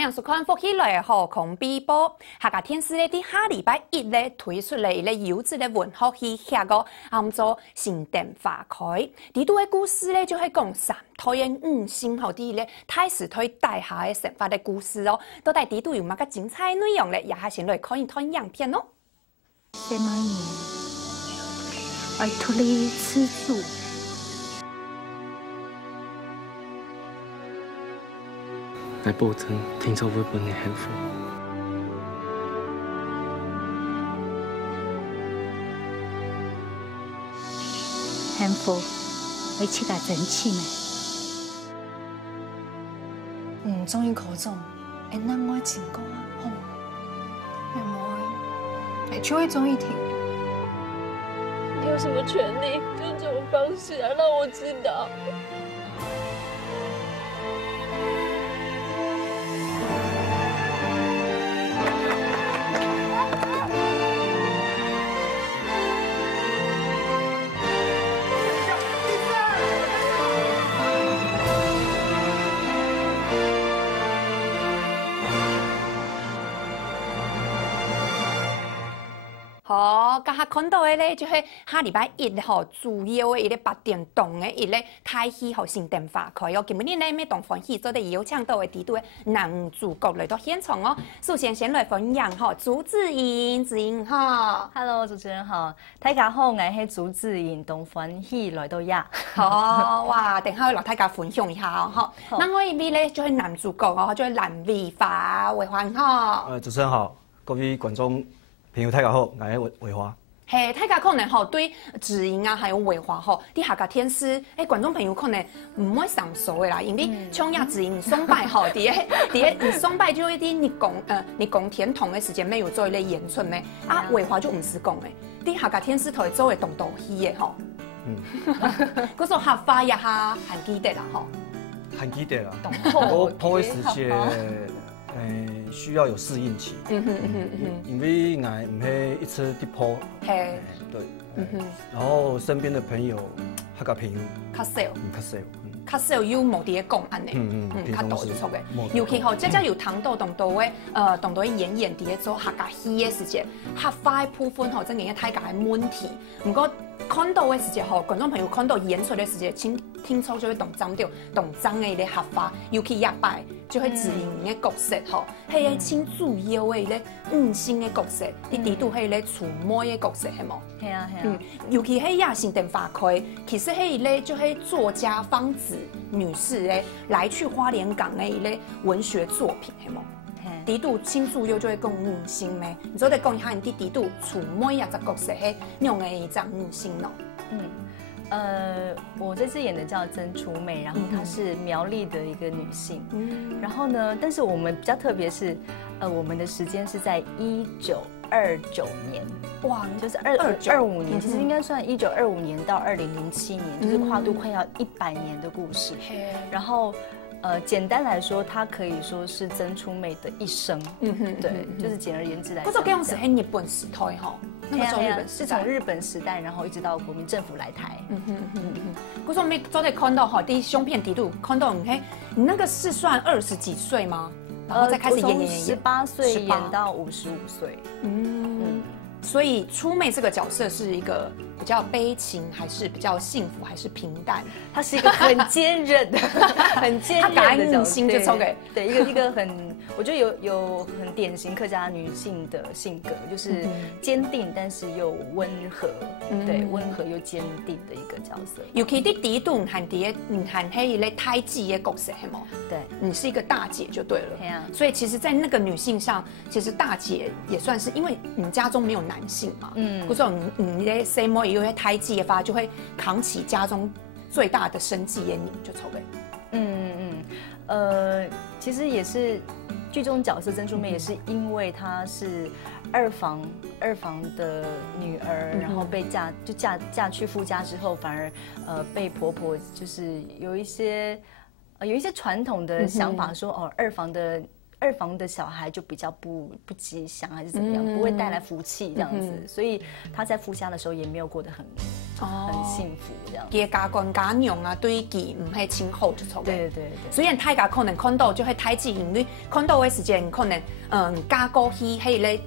欢迎收看福喜来航空比播。客家电视咧，伫下礼拜一咧推出嚟一个优质的文学戏剧个，叫做新店花开。伫度嘅故事咧，就系讲三胎嘅五星后伫咧太师推大下嘅神话嘅故事哦。到底伫度有乜个精彩内容咧？也下先来看一看影片哦。这么年，爱脱离吃住。 来保证聽咗會本嘅幸福。幸福會切得真切咩？唔中意嗰種，會難愛情歌啊，好，唔愛，你就會中意聽。你有什麼權利就這種方式啊？讓我知道。 好，家下看到的咧，就是下礼拜一吼，主要的一个8點檔的一个台戏和新店花開哦。今日咧，咩當歡喜做的邀請到的地度的男主角來到現場哦。首先來分享吼，朱智英，智英好 ，Hello， 主持人好，大家好，我係朱智英，當歡喜來到呀。好哇，等下會來大家分享一下哦。那我呢邊咧就是男主角哦，就是藍偉華，偉華好。主持人好，各位觀眾。 朋友大家好，我係偉華。嘿，大家可能吼對智英啊，還有偉華吼，啲客家天師，觀眾朋友可能唔會上熟嘅啦，因為像呀智英雙拜吼，第一雙拜就一啲你講甜筒嘅時間沒有做一類演出咩？啊，偉華就唔是講嘅，啲客家天師頭做嘅動作戲嘅吼。嗰種客家呀哈還記得啦吼。還記得啦。我拖嘅時間。 需要有適應期，因為我唔係一次跌破，對，然後身邊的朋友，客家朋友，較少，較少有冇啲講安尼，較多啲錯嘅，尤其吼，即有談到當到嘅，當到演啲做客家戲嘅時間，客家部分吼真係大家嘅問題，唔過。 看到的時間吼，觀眾朋友看到演出的時間，聽出就會動章到動章嘅啲合法，尤其下擺就係智英嘅角色吼，係個清主要嘅咧五星嘅角色，啲地度係咧出妹嘅角色係冇？係啊係啊，尤其係呀新店花開，其實係咧就係作家方子女士咧來去花蓮港嘅咧文學作品係冇？ 地度清主要就會講五星咩？你做得講一下你啲地度出妹一隻角色係用嘅一張五星咯。我這次演的叫曾楚美，然後她是苗栗的一個女性。然後呢，但是我們比較特別是，我們的時間是在1929年，哇，就是25年，其實應該算1925年到2007年，就是跨度快要100年的故事。然後。 簡單來說，它可以說是曾楚美的一生。對，就是簡而言之來講。嗰個嗰陣時係日本時代吼，是從日本時代，然後一直到國民政府來台。嗰種咩？昨天看到吼啲相片地圖，看到你那個是算20幾歲嗎？然後再開始演，18歲演到55歲。所以楚美這個角色是一個比較悲情，還是比較幸福，還是平淡？她是一個很堅韌的、很堅韌的角色。對，一個很，我覺得有很典型客家女性的性格，就是堅定，但是又溫和，對，溫和又堅定的一個角色。尤其啲地度和係咧太子嘅角色係冇？對，你是一個大姐就對了。對啊。所以其實，在那個女性上，其實大姐也算是，因為你家中沒有男性嘛，或者你咧細妹有些胎記嘅話，就會扛起家中最大的生計嘅你就籌備。其實也是劇中角色曾楚美，也是因為她是二房的女兒，然後被嫁去夫家之後，反而被婆婆就是有一些傳統的想法說，哦，二房的小孩就比較不吉祥，還是怎麼樣，不會帶來福氣這樣子，所以她在夫家的時候也沒有過得很很幸福这样。嘅家官家娘啊，对佢唔系亲好就错嘅。对。虽然大家可能看到就系太子，因为看到嘅时间可能家过去系咧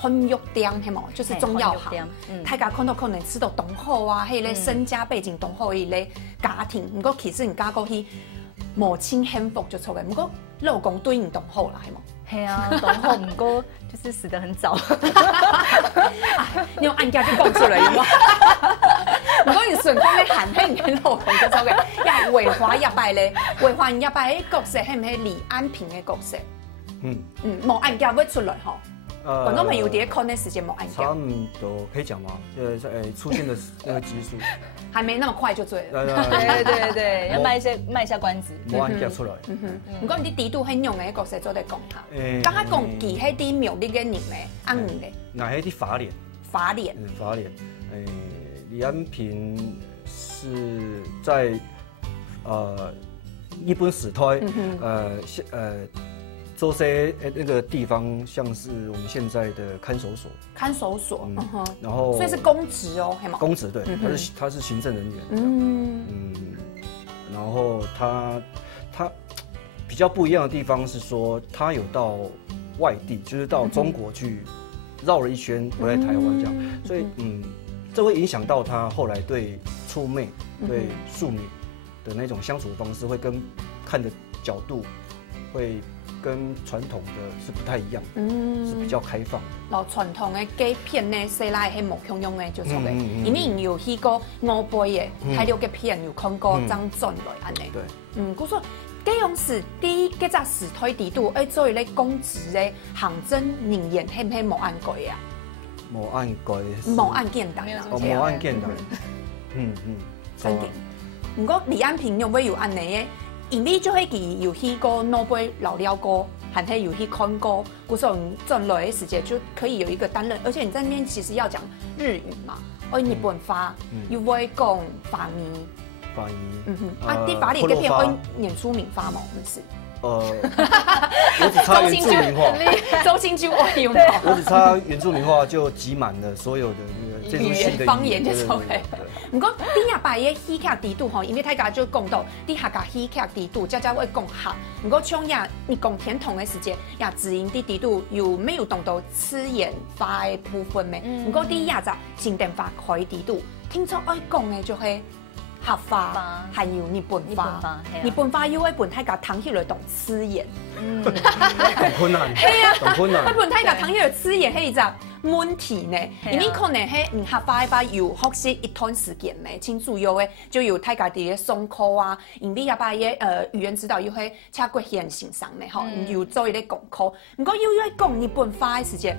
婚育店系冇，就是中药行。大家看到可能知道同好啊，系咧身家背景同好，伊咧家庭，不过其实人家过去无亲幸福就错嘅，不过老公对你同好啦，系冇。系啊，同好唔过就是死得很早。你用按家就讲出来嘛。唔过你顺方咧喊起你老公就错嘅，又系维华一拜咧，维华一拜嘅角色系唔系李安平嘅角色？冇按家会出来吼。观众朋友伫看的时间冇按家。差唔多可以讲吗？出现的那个集数还没那么快就追了。对，要卖一下关子。冇按家出来。唔过你啲度很用嘅角色做得讲下。刚刚讲其迄啲苗栗嘅人咧，按唔咧？哪迄啲法脸？法脸。法脸。李安平是在日本时代这些那个地方像是我们现在的看守所。看守所，然后所以是公职哦，系吗？公职对，他是行政人员。然后他比较不一样的地方是说，他有到外地，就是到中国去绕了一圈回来台湾这样，所以这会影响到他后来对处妹、对庶女的那种相处方式，会跟看的角度会。跟传统的是不太一样，是比较开放的。老传统的假片呢，西来系无共用的就错嘅，因为有去过欧贝的，睇到嘅片有看过张转来安尼。对，佢说这样是第一个时推地度，作为咧公职的行政人员，系唔系无按过啊？无按过，无按见到，无按见到。真嘅。不过李安平有冇有按尼嘅？因为就系有去过诺贝老了过，还是有去看过，故说转来的时间就可以有一个担任，而且你在那边其实要讲日语嘛，日本话，又会讲法语。法语。啲法理嗰片会念出闽法吗？唔是。我只差原住民话。周星珠我有。我只差原住民话就挤满了所有的那个这出戏的方言就错嘅。唔过啲下摆嘅戏剧地度吼，因为大家就讲到啲下个戏剧地度，家会讲下。唔过像呀，你讲甜筒嘅时间，呀直营啲地度有没有动到吃研发嘅部分咩？唔过啲呀就前电发开地度，听说爱讲嘅就系。客话还有日本话，日本话有一本大家躺起来懂吃盐，很困难，系啊，很困难。一本大家躺起来吃盐係一個問題呢，因為可能係唔客話把有學習一段時間呢，請主要嘅就有大家啲上課啊，因為也把嘢語言指導又係超過現行上呢，吼，有做一啲功課，不過又要講日本話嘅時間。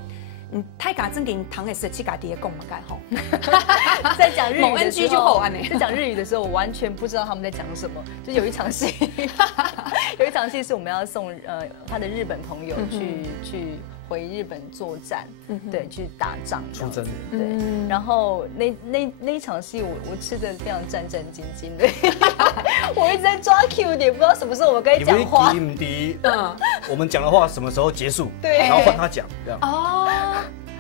太家正經堂嘅是去家己嘅講嘛，該吼。在讲日语的时候，在讲日语的时候，我完全不知道他们在讲什么。就有一场戏，有一场戏是我们要送他的日本朋友去回日本作战，对，去打仗出征，对。然后那一场戏，我吃的非常战战兢兢的，我一直在抓 Q 点，不知道什么时候我该讲话。我们讲的话什么时候结束？对，然后换他讲，这样。哦，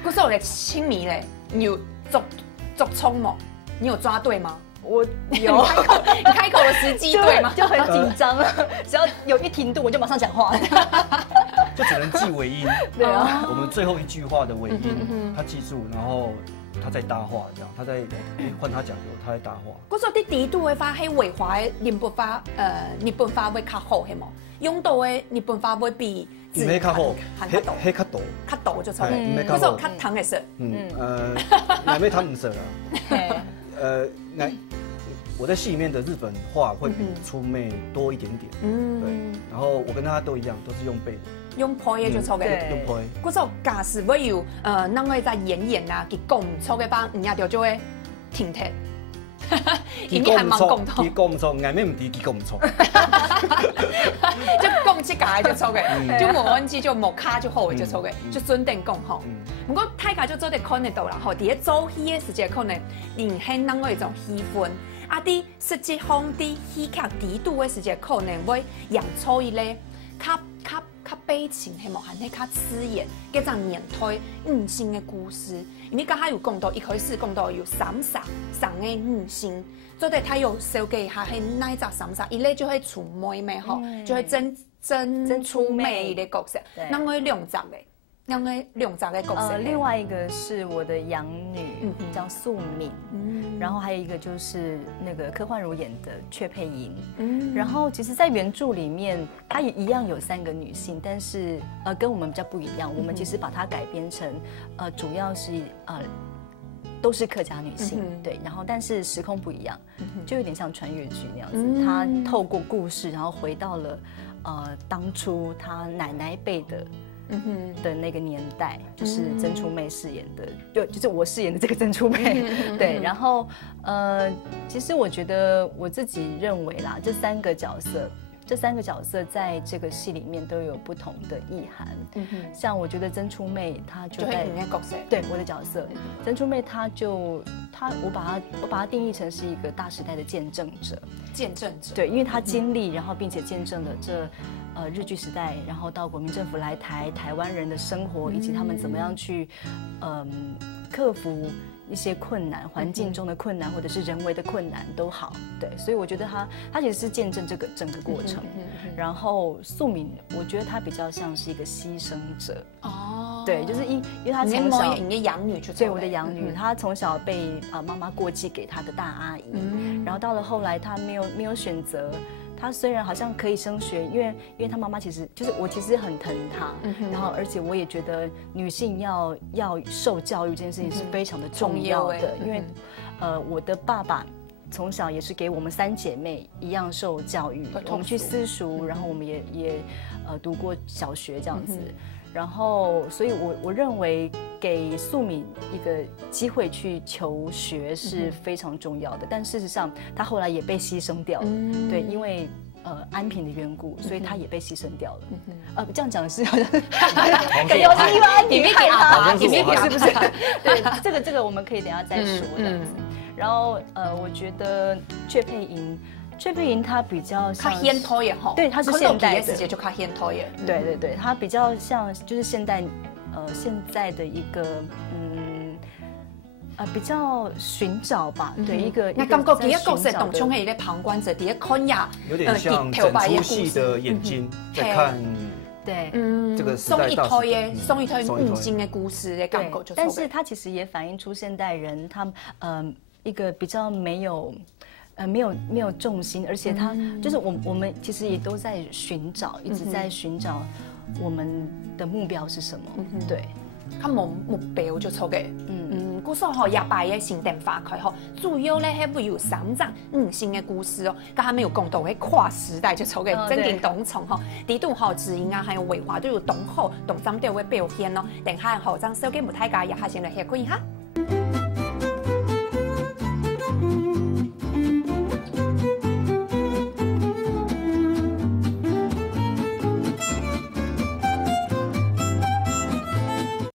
可是我的亲迷嘞，你有做冲吗？你有抓对吗？我有，你开口的时机对吗？就很紧张，只要有一停顿，我就马上讲话。就只能记尾音。对啊，我们最后一句话的尾音，他记住，然后他再搭话，这样，他再换他讲的，他再搭话。我说啲地度嘅话，喺维华嘅日本话会较好，系冇？用到嘅日本话会比。唔係較好，係較多，較多就錯。嗰時候較糖嘅色。奶妹他唔色啦。我在戲裡面的日本話會比出妹多一點點。對，然後我跟他都一樣，都是用背的。用背嘅就錯嘅。用背。嗰時候假使會有那個在演啊，佢講唔錯嘅話，唔一定就會停停。因為係蠻共同。佢講唔錯，奶妹唔啲，佢講唔錯。就講即解就錯嘅，就冇問題就冇卡就好嘅就錯嘅，就準定講吼。不過大家就做得看得到啦，吼，喺做戲嘅時間可能連很能嗰種氣氛，啊啲實際上啲戲劇地度嘅時間可能會營造一個較较悲情，系无含迄较刺眼，加上面推女性的故事。因为刚才有讲到，一开始讲到有三个女性，所以他有小给下系哪一只三一类就会出妹妹吼，就会真出妹的角色，那我两集嘞。两集的角色。另外一个是我的养女，叫素敏，然后还有一个就是那个柯焕儒演的阙佩莹，然后其实，在原著里面，她也一样有3个女性，但是跟我们比较不一样，我们其实把它改编成主要是都是客家女性，对，然后但是时空不一样，就有点像穿越剧那样子，她透过故事，然后回到了当初她奶奶辈的那个年代，就是曾初妹饰演的，就是我饰演的这个曾初妹，对。然后其实我觉得我自己认为啦，这3个角色在这个戏里面都有不同的意涵。像我觉得曾初妹她就在对我的角色，曾初妹我把她定义成是一个大时代的见证者，对，因为她经历，然后并且见证了这。日据时代，然后到国民政府来台湾人的生活，以及他们怎么样去，克服一些困难，环境中的困难，或者是人为的困难都好，对，所以我觉得他其实是见证这个整个过程。然后素敏，我觉得她比较像是一个牺牲者哦，对，就是因为她从小养女，对我的养女，她从小被妈妈过继给她的大阿姨，然后到了后来她没有选择。她虽然好像可以升学，因为她妈妈其实就是我其实很疼她，然后而且我也觉得女性要受教育这件事情是非常的重要的，因为我的爸爸从小也是给我们3姐妹一样受教育，我们去私塾，然后我们也读过小学这样子。然后，所以我认为给素敏一个机会去求学是非常重要的，但事实上她后来也被牺牲掉了，对，因为安平的缘故，所以她也被牺牲掉了。这样讲是好像很有意外，你没给他，你没给是不是？对，这个我们可以等一下再说这样子。然后我觉得阙佩莹她比较像现代的吼，对，她是现代的，直接就看现代的。对，她比较像就是现在的一个比较寻找吧，对一个。那感觉第一角色当中的旁观者，第一看呀，有点像整出戏的眼睛在看。对，这个送一推女性的故事的感觉，但是它其实也反映出现代人他一个比较没有重心，而且他就是我们其实也都在寻找，一直在寻找我们的目标是什么，对。较无目标就错嘅，故说吼亚白嘅新店花开吼，主要咧係會有3種女性嘅故事哦，跟他們有共同嘅跨時代就錯嘅，真正當從吼，呢度吼智英啊，還有偉華都有同好同針對會表現咯，等下後將手機舞台架也下先嚟學過一下。